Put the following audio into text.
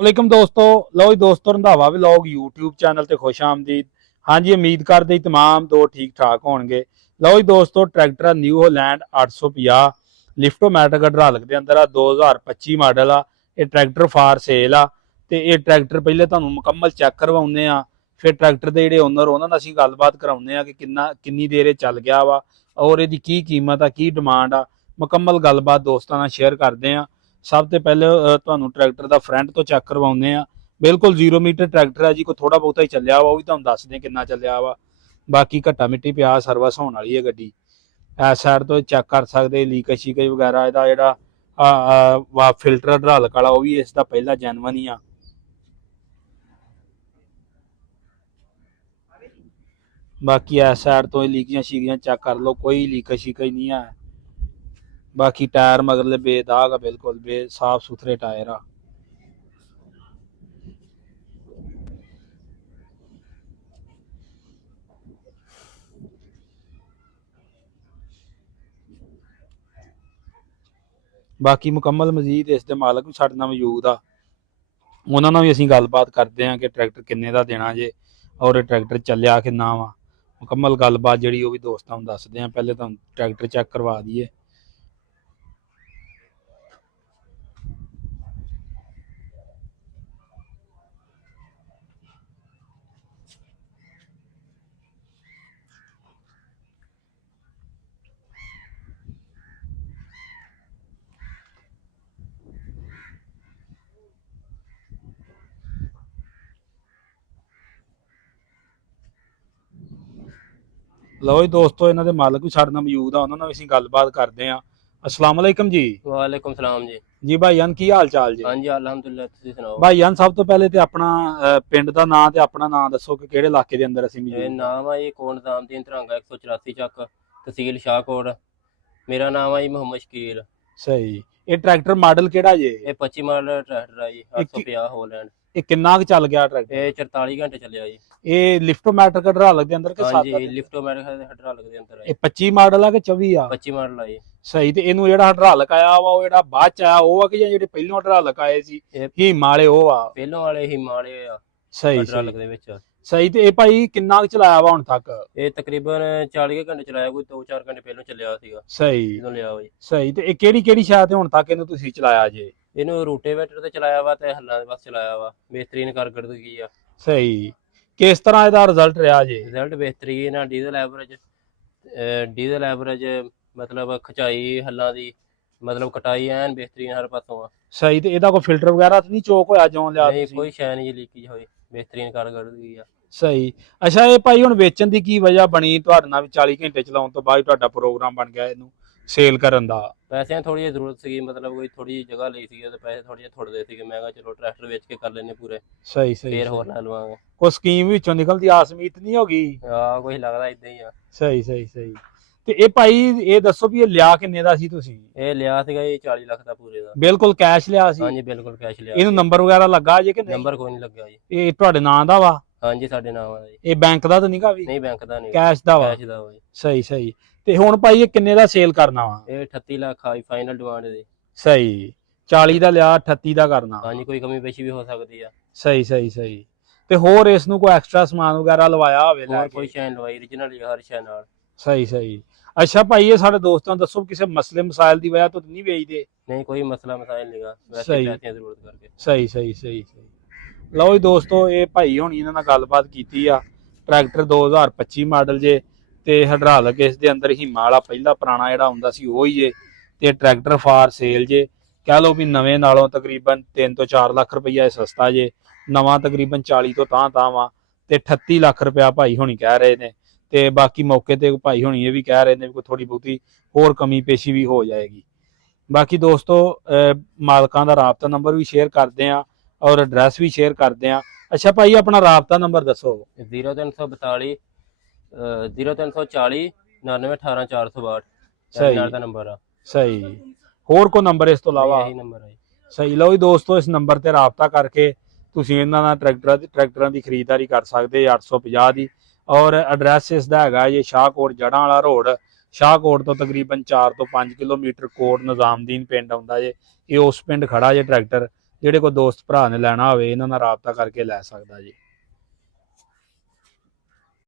वालेकुम दोस्तों। लो जी दोस्तों, रंधावा व्लॉग यूट्यूब चैनल ते खुश आमदीद। हाँ जी, उम्मीद करते तमाम दो ठीक ठाक होणगे। लो जी दोस्तों, ट्रैक्टर न्यू होलैंड 850 लिफ्टोमैटिक हाइड्रोलिक दे अंदर 2025 मॉडल आ। ये ट्रैक्टर फार सेल आ ते ये ट्रैक्टर पहले तुहानू मुकम्मल चेक करवाउने आ, फिर ट्रैक्टर दे जिहड़े ओनर उन्हां नाल असीं गलबात कराउने आ कि किन्नी देर ये चल गया वा और इहदी की कीमत आ, की डिमांड आ। मुकम्मल गलबात दोस्तां नाल शेयर करदे आ। सब तो पहले तुहानू ट्रैक्टर का फ्रंट तो चेक करवाउने आ। बिल्कुल 0 मीटर ट्रैक्टर है जी, कोई थोड़ा बहुता ही चलिया वा, वो भी तुहानू दसदे किन्ना चलिया वा। बाकी घट्टा मिट्टी पिया सर्विस होने वाली है गड्डी। इस साइड तो चेक कर सकते लीकेज शीकेज वगैरह, ਇਹਦਾ ਜਿਹੜਾ ਵਾ ਫਿਲਟਰ ਹਾਈਡ੍ਰੋਲਿਕ ਵਾਲਾ ਉਹ ਵੀ ਇਸ ਦਾ ਪਹਿਲਾ ਜੈਨੂਇਨ ਹੀ ਆ। बाकी इस साइड तो लीकियां शीकियां चेक कर लो, कोई लीकेज शीकेज नहीं है। बाकी टायर मगरले बेदाग आ, बिल्कुल साफ सुथरे टायर आ। बाकी मुकम्मल मजीद इस दे मालक भी साडे नाल मौजूद आ, उन्हां नाल भी असीं गलबात करदे हां कि ट्रैक्टर किन्ने दा देना जे और ये ट्रैक्टर चलिया किन्ना वा। मुकम्मल गलबात जिहड़ी ओह भी दोस्तां नूं दसदे हां। पहले तुहानूं ट्रैक्टर चेक करवा दईए। लो जी दोस्तों, इन्हां दे मालक भी साडे नाल मौजूद आ, उन्हां नाल भी असीं गलबात करदे हां। अस्सलाम वालेकुम जी। वालेकुम सलाम जी। जी भाईजान, की हाल चाल जी? हाँ जी, अलहमदुलिल्लाह, तुसीं सुनाओ। भाईजान सब तो पहले ते अपना पिंड दा नां ते अपना नां दसो कि किहड़े इलाके दे अंदर असीं ਇਹ मौजूद आ। ਨਾਮ ਆ ਜੀ ਕੋਟ ਨਿਜ਼ਾਮਦੀਨ ਧਰੰਗਾ 184 ਚੱਕ, ਤਹਿਸੀਲ ਸ਼ਾਹਕੋਟ। ਮੇਰਾ ਨਾਮ ਆ ਜੀ ਮੁਹੰਮਦ ਸ਼ਕੀਲ। सही। ये ट्रैक्टर मॉडल किहड़ा जे? ਇਹ 25 ਮਾਡਲ ਟਰੈਕਟਰ ਆ ਜੀ, 850 ਹੋਲੈਂਡ। ये किन्ना क चल गया ट्रैक्टर? ਇਹ 44 ਘੰਟੇ ਚੱਲਿਆ ਜੀ। ये लिफ्टोमैटिक हाइड्रोलिक दे अंदर के हाँ सादा जी, ਲਿਫਟੋਮੈਟਿਕ ਹਾਈਡ੍ਰੋਲਿਕ ਦੇ ਅੰਦਰ ਆ ये ਜੀ। 25 मॉडल आ कि 24 आ? 25 ਮਾਡਲ ਆ ਜੀ। ਸਹੀ। ਤੇ ਇਹਨੂੰ ਜਿਹੜਾ ਹਾਈਡ੍ਰੋਲਿਕ ਆਇਆ ਵਾ ਉਹ ਜਿਹੜਾ ਬਾਅਦ ਚ ਆਇਆ ਉਹ ਆ ਕਿ ਜਾਂ ਜਿਹੜੇ ਪਹਿਲੋਂ ਹਾਈਡ੍ਰੋਲਿਕ ਆਏ ਸੀ ਇਹ ਹੀਮਾਲੇ ਉਹ ਆ? ਪਹਿਲੋਂ ਵਾਲੇ ਹਿਮਾਲੇ ਆ ਸਹੀ ਹਾਈਡ੍ਰੋਲਿਕ ਸਹੀ ਦੇ ਵਿੱਚ। ਸਹੀ। ਤੇ ਇਹ ਭਾਈ ਕਿੰਨਾ ਕੁ ਚਲਾਇਆ ਵਾ ਹੁਣ ਤੱਕ? ਇਹ ਤਕਰੀਬਨ 40 ਘੰਟੇ ਚਲਾਇਆ, ਕੋਈ 2-4 ਘੰਟੇ ਪਹਿਲੋਂ ਚੱਲਿਆ ਸੀਗਾ ਸਹੀ ਜਦੋਂ ਲਿਆ ਵਾ ਜੀ। ਸਹੀ। ਤੇ ਇਹ ਕਿਹੜੀ ਕਿਹੜੀ ਸ਼ਾਇਦ ਤੇ ਹੁਣ ਤੱਕ ਇਹਨੂੰ ਤੁਸੀਂ ਚਲਾਇਆ ਜੇ? ਇਹਨੂੰ ਰੂਟੇਵੇਟਰ ਤੇ ਚਲਾਇਆ ਵਾ ਤੇ ਹੱਲਾਂ ਦੇ ਬਸ ਚਲਾਇਆ ਵਾ। ਬਿਹਤਰੀਨ ਕਾਰਗਰ ਗਈ ਆ। ਸਹੀ। ਕਿਸ ਤਰ੍ਹਾਂ ਇਹਦਾ ਰਿਜ਼ਲਟ ਰਿਹਾ ਜੇ? ਰਿਜ਼ਲਟ ਬਿਹਤਰੀਨ ਆ। ਡੀਜ਼ਲ ਐਵਰੇਜ ਮਤਲਬ ਖਚਾਈ ਹੱਲਾਂ ਦੀ, ਮਤਲਬ ਕਟਾਈ ਐਨ ਬਿਹਤਰੀਨ ਹਰ ਪਾਸੋਂ ਆ। ਸਹੀ। ਤੇ ਇਹਦਾ ਕੋਈ ਫਿਲਟਰ ਵਗੈਰਾ ਤਾਂ ਨਹੀਂ ਚੋਕ ਹੋਇਆ ਜਿਉਂ ਲਿਆ ਨਹੀਂ, ਤੁਸੀਂ? ਕੋਈ ਸ਼ੈ ਨਹੀਂ ਲੀਕੇਜ ਹੋਈ, ਬਿਹਤਰੀਨ ਕਾਰਗਰਦਗੀ ਆ। ਸਹੀ। ਅੱਛਾ, ਇਹ ਭਾਈ ਹੁਣ ਵੇਚਣ ਦੀ ਕੀ ਵਜ੍ਹਾ ਬਣੀ ਤੁਹਾਡੇ ਨਾਲ ਵੀ 40 ਘੰਟੇ ਚਲਾਉਣ ਤੋਂ ਬਾਅਦ ਤੁਹਾਡਾ ਪ੍ਰੋਗਰਾਮ ਬਣ ਗਿਆ ਇਹਨੂੰ ਸੇਲ ਕਰਨ ਦਾ? ਪੈਸਿਆਂ ਥੋੜੀ ਜਿਹੀ ਜ਼ਰੂਰਤ ਸੀਗੀ, ਮਤਲਬ ਕੋਈ ਥੋੜੀ ਜਿਹੀ ਜਗ੍ਹਾ ਲਈ ਸੀਗੀ ਤੇ ਪੈਸੇ ਥੋੜੇ ਜਿਹੇ ਥੋੜਦੇ ਸੀਗੇ। ਮੈਂ ਕਿਹਾ ਚਲੋ ਟਰੈਕਟਰ ਵੇਚ ਕੇ ਕਰ ਲੈਨੇ ਪੂਰੇ, ਸਹੀ ਸਹੀ। ਫੇਰ ਹੋਰ ਲੈ ਲਵਾਂਗੇ। ਕੋਈ ਸਕੀਮ ਵਿੱਚੋਂ ਨਿਕਲਦੀ ਆਸ ਉਮੀਦ ਨਹੀਂ ਹੋ ਗਈ? ਆ ਕੋਈ ਲੱਗਦਾ ਇਦਾਂ ਹੀ ਆ। ਸਹੀ ਸਹੀ ਸਹੀ। ਤੇ ਇਹ ਭਾਈ ਇਹ ਦੱਸੋ ਵੀ ਇਹ ਲਿਆ ਕਿੰਨੇ ਦਾ ਸੀ ਤੁਸੀਂ? ਇਹ ਲਿਆ ਸੀਗਾ ਜੀ 40 ਲੱਖ ਦਾ ਪੂਰੇ ਦਾ। ਬਿਲਕੁਲ ਕੈਸ਼ ਲਿਆ ਸੀ? ਹਾਂਜੀ ਬਿਲਕੁਲ ਕੈਸ਼ ਲਿਆ। ਇਹਨੂੰ ਨੰਬਰ ਵਗੈਰਾ ਲੱਗਾ ਜੇ ਕਿ ਨਹੀਂ? ਨੰਬਰ ਕੋਈ ਨਹੀਂ ਲੱਗਿਆ ਜੀ। ਇਹ ਤੁਹਾਡੇ ਨਾਂ ਦਾ ਵਾ? ਹਾਂਜੀ ਸਾਡੇ ਨਾਮ ਆ ਜੀ। ਇਹ ਬੈਂਕ ਦਾ ਤਾਂ ਨਹੀਂਗਾ ਵੀ? ਨਹੀਂ ਬੈਂਕ ਦਾ ਨਹੀਂ, ਕੈਸ਼ ਦਾ ਵਾ? ਕੈਸ਼ ਦਾ ਵਾ ਜੀ। ਸਹੀ ਸਹੀ। ਤੇ ਹੁਣ ਭਾਈ ਇਹ ਕਿੰਨੇ ਦਾ ਸੇਲ ਕਰਨਾ ਵਾ? ਇਹ 38 ਲੱਖ ਆ ਫਾਈਨਲ ਡਿਮਾਂਡ ਦੀ। ਸਹੀ। 40 ਦਾ ਲਿਆ, 38 ਦਾ ਕਰਨਾ? ਹਾਂਜੀ, ਕੋਈ ਕਮੀ ਪੇਸ਼ੀ ਵੀ ਹੋ ਸਕਦੀ ਆ। ਸਹੀ ਸਹੀ ਸਹੀ। ਤੇ ਹੋਰ ਇਸ ਨੂੰ ਕੋਈ ਐਕਸਟਰਾ ਸਮਾਨ ਵਗੈਰਾ ਲਵਾਇਆ ਹੋਵੇ ਲੈ ਹੋਰ ਕੇ? ਕੋਈ ਸ਼ੈ ਲਵਾਈ origignal ਹੀ ਹਰ ਸ਼ੈ ਨਾਲ। ਸਹੀ ਸਹੀ। ਅੱਛਾ ਭਾਈ, ਇਹ ਸਾਡੇ ਦੋਸਤਾਂ ਨੂੰ ਦੱਸੋ ਕਿਸੇ ਮਸਲੇ ਮਸਾਇਲ ਦੀ ਵਜ੍ਹਾ ਤੋਂ ਨਹੀਂ ਵੇਚਦੇ? ਨਹੀਂ ਕੋਈ ਮਸਲਾ ਮਸਾਇਲ ਨਹੀਂਗਾ, ਵੈਸੇ ਸਹੀ। ਪੈਸਿਆਂ ਦੀ ਜ਼ਰੂਰਤ ਕਰਕੇ। ਸਹੀ ਸਹੀ ਸਹੀ ਸਹੀ। ਲਓ ਜੀ ਦੋਸਤੋ, ਇਹ ਭਾਈ ਹੋਣੀ ਇਹਨਾਂ ਨਾਲ ਗੱਲਬਾਤ ਕੀਤੀ ਆ। ਟਰੈਕਟਰ 2025 ਮਾਡਲ ਜੇ ਤੇ ਹਾਈਡ੍ਰੋਲਿਕ ਇਸ ਦੇ ਅੰਦਰ ਹੀਮਾ ਵਾਲਾ ਪਹਿਲਾ ਪੁਰਾਣਾ ਜਿਹੜਾ ਹੁੰਦਾ ਸੀ ਉਹ ਹੀ ਜੇ। ਤੇ ਟਰੈਕਟਰ ਫਾਰ ਸੇਲ ਜੇ। ਕਹਿ ਲਓ ਵੀ ਨਵੇਂ ਨਾਲੋਂ ਤਕਰੀਬਨ 3 ਤੋਂ 4 ਲੱਖ ਰੁਪਈਆ ਇਹ ਸਸਤਾ ਜੇ। ਨਵਾਂ ਤਕਰੀਬਨ 40 ਤੋਂ ਤਾਂ ਵਾ ਤੇ 38 ਲੱਖ ਰੁਪਇਆ ਭਾਈ ਹੋਣੀ ਕਹਿ ਰਹੇ ਨੇ। ਤੇ ਬਾਕੀ ਮੌਕੇ ਤੇ ਭਾਈ ਹੋਣੀ ਇਹ ਵੀ ਕਹਿ ਰਹੇ ਨੇ ਵੀ ਕੋਈ ਥੋੜੀ ਬਹੁਤੀ ਹੋਰ ਕਮੀ ਪੇਸ਼ੀ ਵੀ ਹੋ ਜਾਏਗੀ। ਬਾਕੀ ਦੋਸਤੋ, ਮਾਲਕਾਂ ਦਾ ਰਾਬਤਾ ਨੰਬਰ ਵੀ ਸ਼ੇਅਰ ਕਰਦੇ ਆ ਔਰ ਐਡਰੈਸ ਵੀ ਸ਼ੇਅਰ ਕਰਦੇ ਆ। ਅੱਛਾ ਭਾਈ, ਆਪਣਾ ਰਾਬਤਾ ਨੰਬਰ ਦੱਸੋ। 0342 0340 9918 462 ਸਹੀ। ਨਾਲ ਦਾ ਨੰਬਰ ਆ। ਸਹੀ। ਹੋਰ ਕੋਈ ਨੰਬਰ ਇਸ ਤੋਂ ਇਲਾਵਾ? ਇਹੀ ਨੰਬਰ ਆ ਜੀ। ਸਹੀ। ਲਓ ਜੀ ਦੋਸਤੋ, ਇਸ ਨੰਬਰ ਤੇ ਰਾਬਤਾ ਕਰਕੇ ਤੁਸੀਂ ਇਹਨਾਂ ਨਾਲ ਟਰੈਕਟਰਾਂ ਦੀ ਖਰੀਦਦਾਰੀ ਕਰ ਸਕਦੇ 850 ਦੀ। ਔਰ ਐਡਰੈਸ ਇਸ ਦਾ ਹੈਗਾ ਜੀ ਸ਼ਾਹਕੋਟ ਜੜਾਂ ਵਾਲਾ ਰੋਡ। ਸ਼ਾਹਕੋਟ ਤੋਂ ਤਕਰੀਬਨ 4 ਤੋਂ 5 ਕਿਲੋਮੀਟਰ ਕੋਟ ਨਿਜ਼ਾਮਦੀਨ ਪਿੰਡ ਆਉਂਦਾ ਜੇ। ਇਹ ਉਸ ਪਿੰਡ ਖੜਾ ਜੇ ਟਰੈਕਟਰ ਜਿਹੜੇ ਕੋਈ ਦੋਸਤ ਭਰਾ ਨੇ ਲੈਣਾ ਹੋਵੇ ਇਹਨਾਂ ਨਾਲ ਰਾਬਤਾ ਕਰਕੇ ਲੈ ਸਕਦਾ ਜੀ।